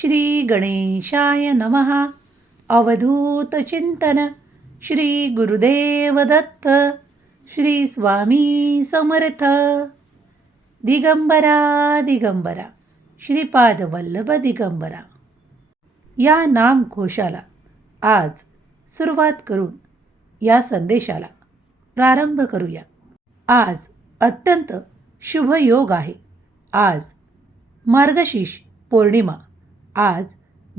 श्री गणेशाय नमहा अवधूत चिंतन श्री गुरुदेव दत्त श्री स्वामी समर्थ दिगंबरा दिगंबरा वल्लभ दिगंबरा या नाम घोषाला आज सुरुवात करून या संदेशाला प्रारंभ करूया आज अत्यंत योग आहे आज मार्गशीर्ष पौर्णिमा आज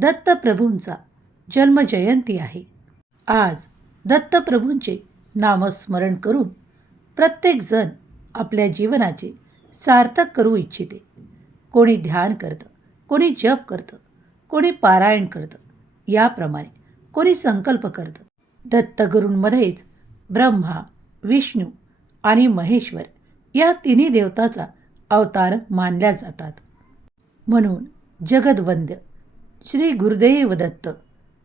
दत्तप्रभूंचा जन्मजयंती आहे आज दत्तप्रभूंचे नामस्मरण करून प्रत्येकजण आपल्या जीवनाचे सार्थक करू इच्छिते कोणी ध्यान करतं कोणी जप करतं कोणी पारायण करतं याप्रमाणे कोणी संकल्प करतं दत्तगुरूंमध्येच ब्रह्मा विष्णू आणि महेश्वर या तिन्ही देवताचा अवतार मानल्या जातात म्हणून जगद्वंद्य श्री गुरुदेव दत्त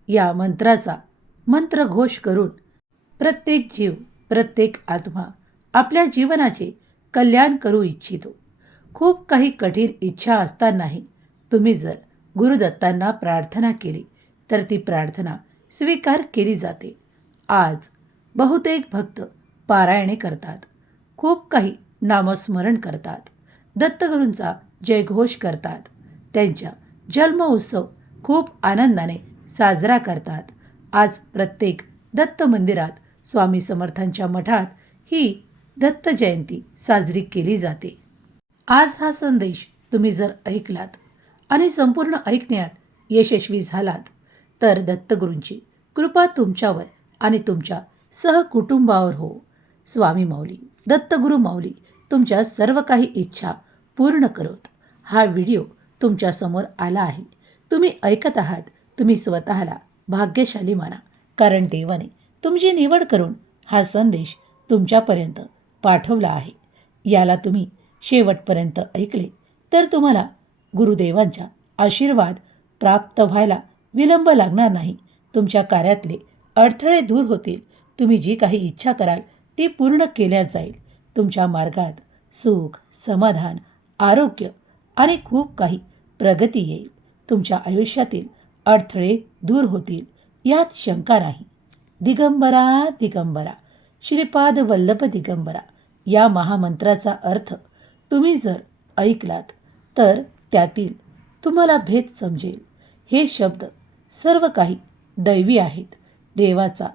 या मंत्राचा मंत्र घोष करून प्रत्येक जीव प्रत्येक आत्मा आपल्या जीवनाचे कल्याण करू इच्छितो खूप काही कठीण इच्छा असतानाही तुम्ही जर गुरुदत्तांना प्रार्थना केली तर ती प्रार्थना स्वीकार केली जाते आज बहुतेक भक्त पारायणे करतात खूप काही नामस्मरण करतात दत्तगुरूंचा जयघोष करतात त्यांच्या जन्म उत्सव खूप आनंदाने साजरा करतात आज प्रत्येक दत्त मंदिरात स्वामी समर्थांच्या मठात ही दत्त जयंती साजरी केली जाते आज हा संदेश तुम्ही जर ऐकलात आणि संपूर्ण ऐकण्यात यशस्वी झालात तर दत्तगुरूंची कृपा तुमच्यावर आणि तुमच्या सहकुटुंबावर हो स्वामी माऊली दत्तगुरू माऊली तुमच्या सर्व काही इच्छा पूर्ण करोत हा व्हिडिओ तुमच्यासमोर आला आहे तुम्ही ऐकत आहात तुम्ही स्वतःला भाग्यशाली माना कारण देवाने तुमची निवड करून हा संदेश तुमच्यापर्यंत पाठवला आहे याला तुम्ही शेवटपर्यंत ऐकले तर तुम्हाला गुरुदेवांचा आशीर्वाद प्राप्त व्हायला विलंब लागणार नाही तुमच्या कार्यातले अडथळे दूर होतील तुम्ही जी काही इच्छा कराल ती पूर्ण केल्या जाईल तुमच्या मार्गात सुख समाधान आरोग्य आणि खूप काही प्रगती येईल तुमच्या आयुष्यातील अडथळे दूर होतील यात शंका नाही दिगंबरा दिगंबरा श्रीपाद वल्लभ दिगंबरा या महामंत्राचा अर्थ तुम्ही जर ऐकलात तर त्यातील तुम्हाला भेद समजेल हे शब्द सर्व काही दैवी आहेत देवाचा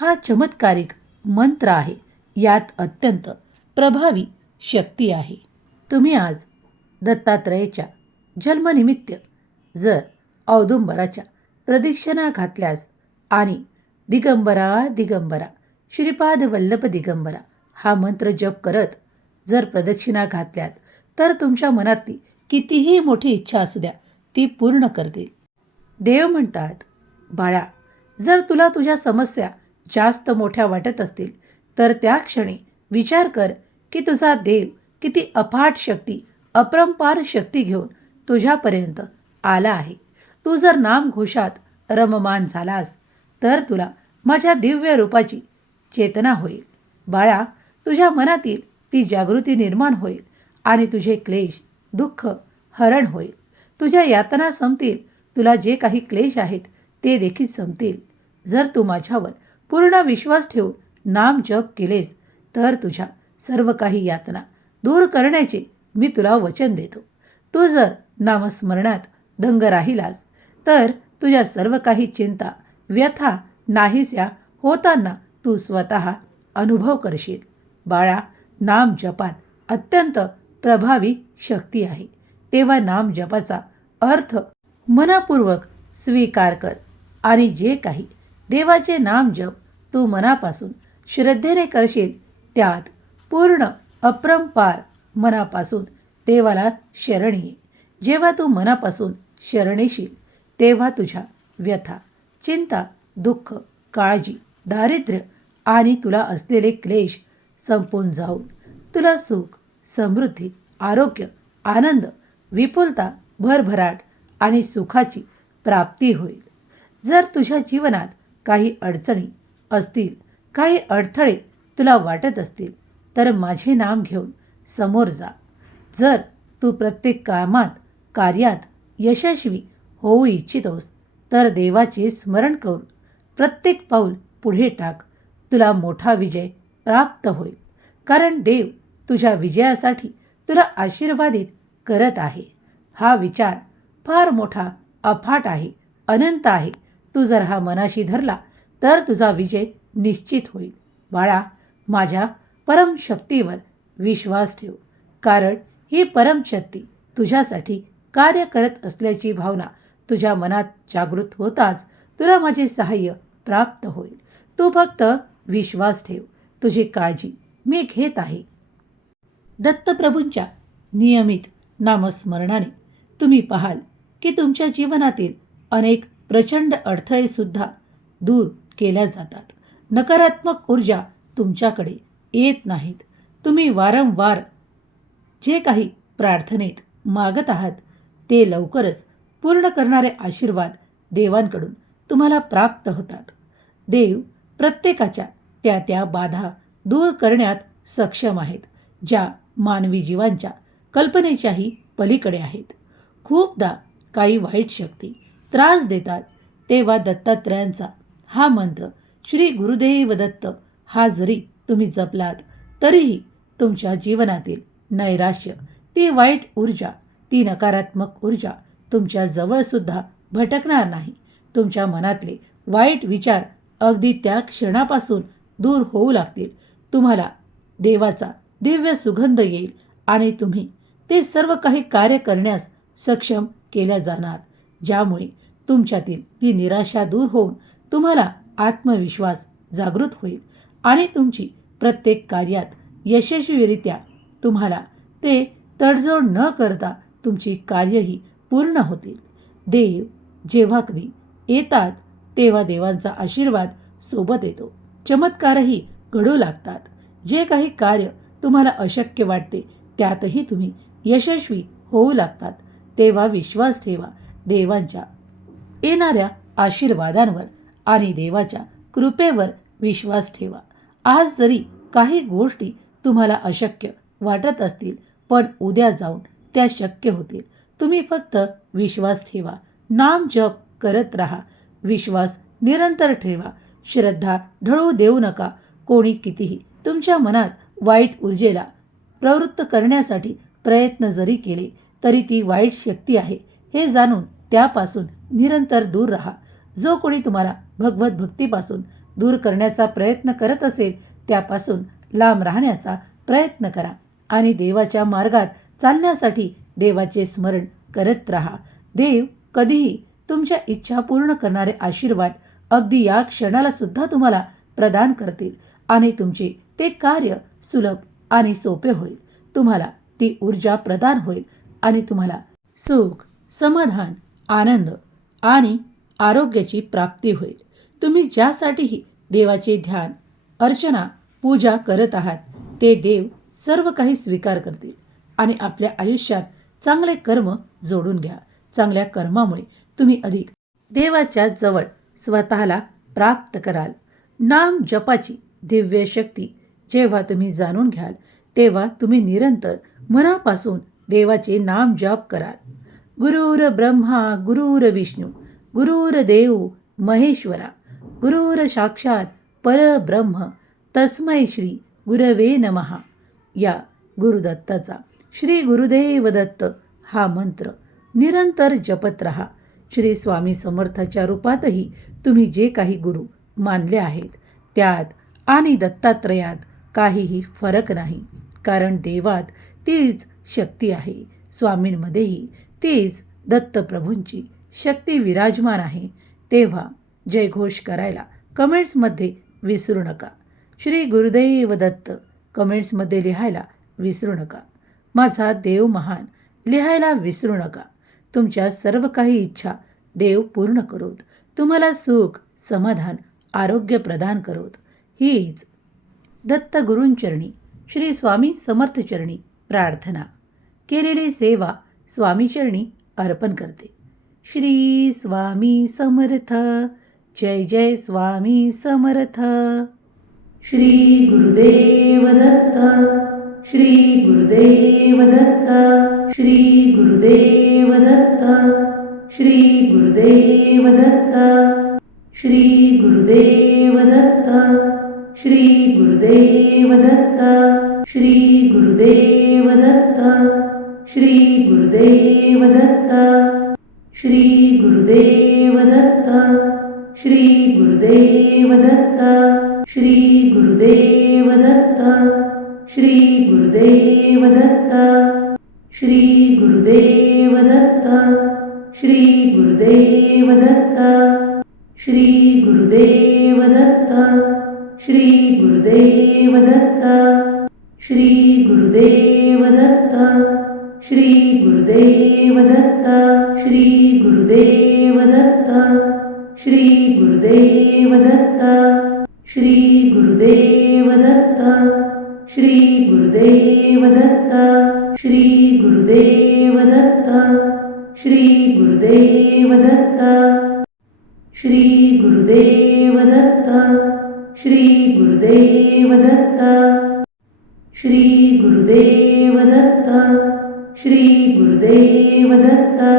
हा चमत्कारिक मंत्र आहे यात अत्यंत प्रभावी शक्ती आहे तुम्ही आज दत्तात्रयेच्या जन्मनिमित्त जर औदुंबराच्या प्रदक्षिणा घातल्यास आणि दिगंबरा दिगंबरा श्रीपाद वल्लभ दिगंबरा हा मंत्र जप करत जर प्रदक्षिणा घातल्यात तर तुमच्या मनातली कितीही मोठी इच्छा असू द्या ती पूर्ण करतील देव म्हणतात बाळा जर तुला तुझ्या समस्या जास्त मोठ्या वाटत असतील तर त्या क्षणी विचार कर की तुझा देव किती अफाट शक्ती अप्रंपार शक्ती घेऊन तुझ्यापर्यंत आला आहे तू जर नाम घोषात रममान झालास तर तुला माझ्या दिव्य रूपाची चेतना होईल बाळा तुझ्या मनातील ती, ती जागृती निर्माण होईल आणि तुझे क्लेश दुःख हरण होईल तुझ्या यातना संपतील तुला जे काही क्लेश आहेत ते देखील संपतील जर तू माझ्यावर पूर्ण विश्वास ठेवून नाम जप केलेस तर तुझ्या सर्व काही यातना दूर करण्याचे मी तुला वचन देतो तू जर नामस्मरणात दंग राहिलास तर तुझ्या सर्व काही चिंता व्यथा नाहीस्या या होताना तू स्वत अनुभव करशील बाळा नाम जपान अत्यंत प्रभावी शक्ती आहे तेव्हा नाम जपाचा अर्थ मनापूर्वक स्वीकार कर आणि जे काही देवाचे नाम जप तू मनापासून श्रद्धेने करशील त्यात पूर्ण अप्रंपार मनापासून देवाला शरण ये जेव्हा तू मनापासून शरणेशील तेव्हा तुझ्या व्यथा चिंता दुःख काळजी दारिद्र्य आणि तुला असलेले क्लेश संपून जाऊन तुला सुख समृद्धी आरोग्य आनंद विपुलता भरभराट आणि सुखाची प्राप्ती होईल जर तुझ्या जीवनात काही अडचणी असतील काही अडथळे तुला वाटत असतील तर माझे नाम घेऊन समोर जा जर तू प्रत्येक कामात कार्यात यशस्वी होऊ इच्छितोस तर देवाचे स्मरण करून प्रत्येक पाऊल पुढे टाक तुला मोठा विजय प्राप्त होईल कारण देव तुझ्या विजयासाठी तुला आशीर्वादित करत आहे हा विचार फार मोठा अफाट आहे अनंत आहे तू जर हा मनाशी धरला तर तुझा विजय निश्चित होईल बाळा माझ्या परमशक्तीवर विश्वास ठेव कारण ही परमशक्ती तुझ्यासाठी कार्य करत असल्याची भावना तुझ्या मनात जागृत होताच तुला माझे सहाय्य प्राप्त होईल तू फक्त विश्वास ठेव तुझी काळजी मी घेत आहे दत्तप्रभूंच्या नियमित नामस्मरणाने तुम्ही पाहाल की तुमच्या जीवनातील अनेक प्रचंड अडथळेसुद्धा दूर केल्या जातात नकारात्मक ऊर्जा तुमच्याकडे येत नाहीत तुम्ही वारंवार जे काही प्रार्थनेत मागत आहात ते लवकरच पूर्ण करणारे आशीर्वाद देवांकडून तुम्हाला प्राप्त होतात देव प्रत्येकाच्या त्या त्या बाधा दूर करण्यात सक्षम आहेत ज्या मानवी जीवांच्या कल्पनेच्याही पलीकडे आहेत खूपदा काही वाईट शक्ती त्रास देतात तेव्हा दत्तात्रयांचा हा मंत्र श्री दत्त हा जरी तुम्ही जपलात तरीही तुमच्या जीवनातील नैराश्य ती वाईट ऊर्जा ती नकारात्मक ऊर्जा तुमच्या जवळसुद्धा भटकणार नाही तुमच्या मनातले वाईट विचार अगदी त्या क्षणापासून दूर होऊ लागतील तुम्हाला देवाचा दिव्य सुगंध येईल आणि तुम्ही ते सर्व काही कार्य करण्यास सक्षम केल्या जाणार ज्यामुळे तुमच्यातील ती निराशा दूर होऊन तुम्हाला आत्मविश्वास जागृत होईल आणि तुमची प्रत्येक कार्यात यशस्वीरित्या तुम्हाला ते तडजोड न करता तुमची कार्यही पूर्ण होतील देव जेव्हा कधी येतात तेव्हा देवांचा आशीर्वाद सोबत येतो चमत्कारही घडू लागतात जे काही कार्य तुम्हाला अशक्य वाटते त्यातही तुम्ही यशस्वी होऊ लागतात तेव्हा विश्वास ठेवा देवांच्या येणाऱ्या आशीर्वादांवर आणि देवाच्या कृपेवर विश्वास ठेवा आज जरी काही गोष्टी तुम्हाला अशक्य वाटत असतील पण उद्या जाऊन त्या शक्य होतील तुम्ही फक्त विश्वास ठेवा नाम जप करत राहा विश्वास निरंतर ठेवा श्रद्धा ढळू देऊ नका कोणी कितीही तुमच्या मनात वाईट ऊर्जेला प्रवृत्त करण्यासाठी प्रयत्न जरी केले तरी ती वाईट शक्ती आहे हे जाणून त्यापासून निरंतर दूर राहा जो कोणी तुम्हाला भगवत भक्तीपासून दूर करण्याचा प्रयत्न चा करत असेल त्यापासून लांब राहण्याचा प्रयत्न करा आणि देवाच्या मार्गात चालण्यासाठी देवाचे स्मरण करत राहा देव कधीही तुमच्या इच्छा पूर्ण करणारे आशीर्वाद अगदी या क्षणाला सुद्धा तुम्हाला प्रदान करतील आणि तुमचे ते कार्य सुलभ आणि सोपे होईल तुम्हाला ती ऊर्जा प्रदान होईल आणि तुम्हाला सुख समाधान आनंद आणि आरोग्याची प्राप्ती होईल तुम्ही ज्यासाठीही देवाचे ध्यान अर्चना पूजा करत आहात ते देव सर्व काही स्वीकार करतील आणि आपल्या आयुष्यात चांगले कर्म जोडून घ्या चांगल्या कर्मामुळे तुम्ही अधिक देवाच्या जवळ स्वतःला प्राप्त कराल नाम जपाची दिव्य शक्ती जेव्हा तुम्ही जाणून घ्याल तेव्हा तुम्ही निरंतर मनापासून देवाचे नाम जप कराल गुरुर ब्रह्मा गुरुर विष्णू गुरुर देव महेश्वरा गुरुर साक्षात परब्रह्म तस्मै श्री गुरवे नमहा या गुरुदत्ताचा श्री गुरुदेव दत्त हा मंत्र निरंतर जपत रहा श्री स्वामी समर्थाच्या रूपातही तुम्ही जे काही गुरु मानले आहेत त्यात आणि दत्तात्रयात काहीही फरक नाही कारण देवात तीच शक्ती आहे स्वामींमध्येही तीच दत्तप्रभूंची विराजमान आहे तेव्हा जयघोष करायला कमेंट्समध्ये विसरू नका श्री गुरुदैव दत्त कमेंट्समध्ये लिहायला विसरू नका माझा देव महान लिहायला विसरू नका तुमच्या सर्व काही इच्छा देव पूर्ण करोत तुम्हाला सुख समाधान आरोग्य प्रदान करोत हीच गुरुंचरणी श्री स्वामी समर्थचरणी प्रार्थना केलेली सेवा स्वामीचरणी अर्पण करते श्री स्वामी समर्थ जय जय स्वामी समर्थ श्री गुरुदेव दत्त श्री गुरुदेव दत्त श्री गुरुदेव दत्त दत्त श्रीगुरुदेवदत्ता श्रीगुरुदेवदत्ता श्रीगुरुदेवदत्तः श्रीगुरुदेवदत्ता श्रीगुरुदेवदत्ता दत्त श्रीगुरुदेवदत्ता श्रीगुरुदेवदत्ता श्रीगुरुदेवदत्ता श्रीगुरुदेवदत्ता श्रीगुरुदेवदत्ता श्रीगुरुदेवदत्ता श्रीगुरुदेवदत्ता श्रीगुरुदेवदत्ता दत्त श्रीगुरुदेवदत्ता श्रीगुरुदेवदत्ता श्रीगुरुदेवदत्ता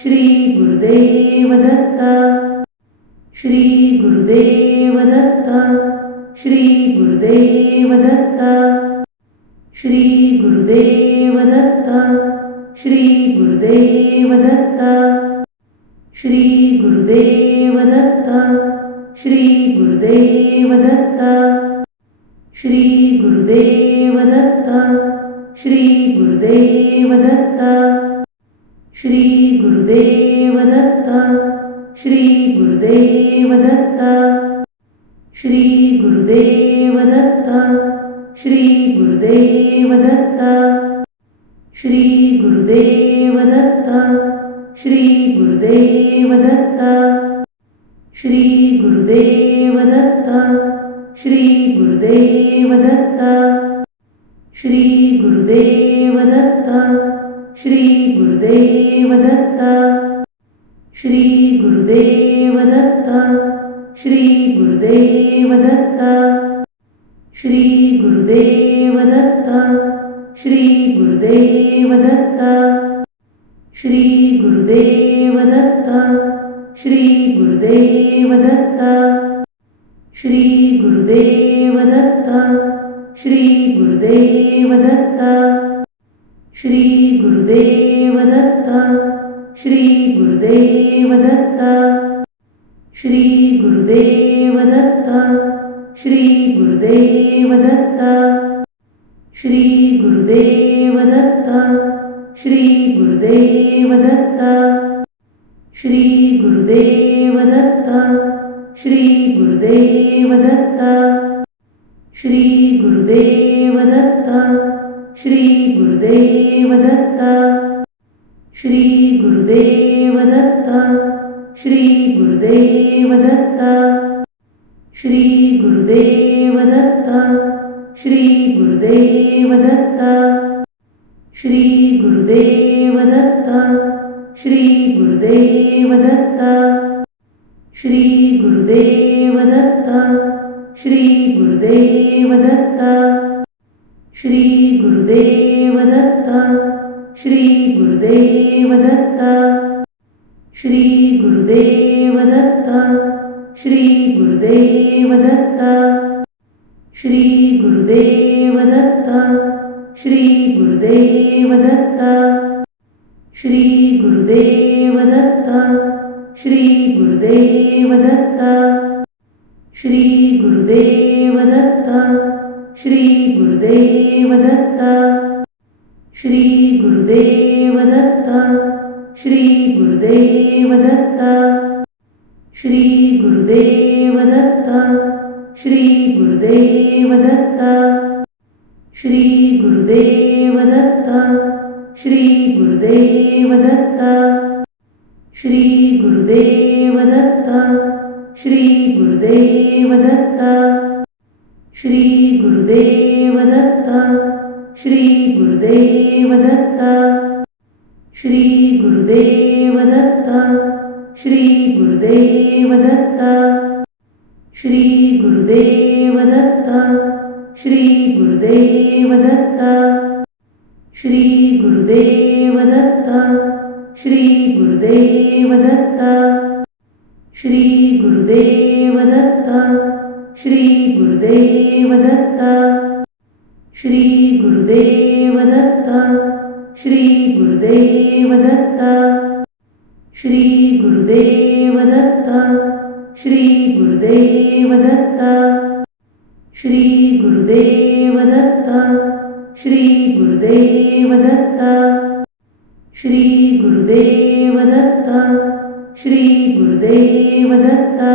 श्रीगुरुदेवदत्ता श्रीगुरुदेवदत्ता श्रीगुरुदेवदत्ता श्रीगुरुदेवदत्ता श्रीगुरुदेवदत्ता दत्त श्रीगुरुदेवदत्ता श्रीगुरुदेवदत्ता श्रीगुरुदेवदत्ता श्रीगुरुदेवदत्तः श्रीगुरुदेवदत्तः श्रीगुरुदेवदत्तः श्रीगुरुदेवदत्तः श्रीगुरुदेवदत्तः दत्त श्रीगुरुदेवदत्तः श्रीगुरुदेवदत्तः श्रीगुरुदेवदत्त श्रीगुरुदेवदत्ता श्रीगुरुदेवदत्ता श्रीगुरुदेवदत्ता श्रीगुरुदेवदत्तः श्रीगुरुदेवदत्ता दत्त श्रीगुरुदेवदत्ता श्रीगुरुदेवदत्तः श्रीगुरुदेवदत्ता श्रीगुरुदेवदत्तः दत्त वदत्तः श्रीगुरुदे वदत्तः श्रीगुरुदे वदत्तः दत्त वदत्तः श्रीगुरुदे वदत्तः श्रीगुरुदे वदत्तः दत्त वदत्तः श्रीगुरुदे वदत्ता श्रीगुरुदेवदत्ता श्रीगुरुदेवदत्ता श्रीगुरुदेवदत्तः श्रीगुरुदेवदत्तः गुरुदेवदत्ता दत्त श्रीगुरुदेवदत्ता श्रीगुरुदेवदत्ता श्रीगुरुदेवदत्ता श्रीगुरुदेवदत्तः श्रीगुरुदेवदत्तः श्रीगुरुदेवदत्तः श्रीगुरुदेवदत्तः श्रीगुरुदेवदत्तः दत्त श्रीगुरुदेवदत्तः श्रीगुरुदेवदत्तः श्रीगुरुदेवदत्त श्रीगुरुदेवदत्ता श्रीगुरुदेवदत्ता श्रीगुरुदेवदत्तः श्रीगुरुदेवदत्तः श्रीगुरुदेवदत्ता दत्त श्रीगुरुदेवदत्ता श्रीगुरुदेवदत्ता श्रीगुरुदेवदत्ता श्रीगुरुदेवदत्ता श्रीगुरुदेवदत्तः श्रीगुरुदेवदत्तः श्रीगुरुदेवदत्तः श्रीगुरुदेवदत्तः दत्त श्रीगुरुदेवदत्तः श्रीगुरुदेवदत्तः श्रीगुरुदेवदत्ता श्रीगुरुदेवदत्ता श्रीगुरुदेवदत्ता श्रीगुरुदेवदत्ता श्रीगुरुदेवदत्ता श्रीगुरुदेवदत्ता दत्त श्रीगुरुदेवदत्ता श्रीगुरुदेवदत्ता श्रीगुरुदेवदत्ता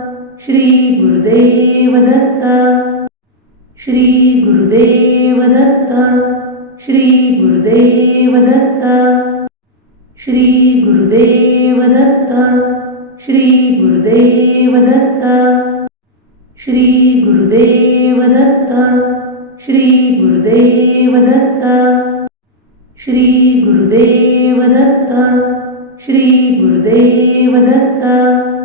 श्रीगुरुदेवदत्ता श्रीगुरुदेवदत्तः श्रीगुरुदेवदत्ता श्रीगुरुदेवदत्ता श्रीगुरुदेवदत्ता दत्त श्रीगुरुदेवदत्ता श्रीगुरुदेवदत्ता श्रीगुरुदेवदत्ता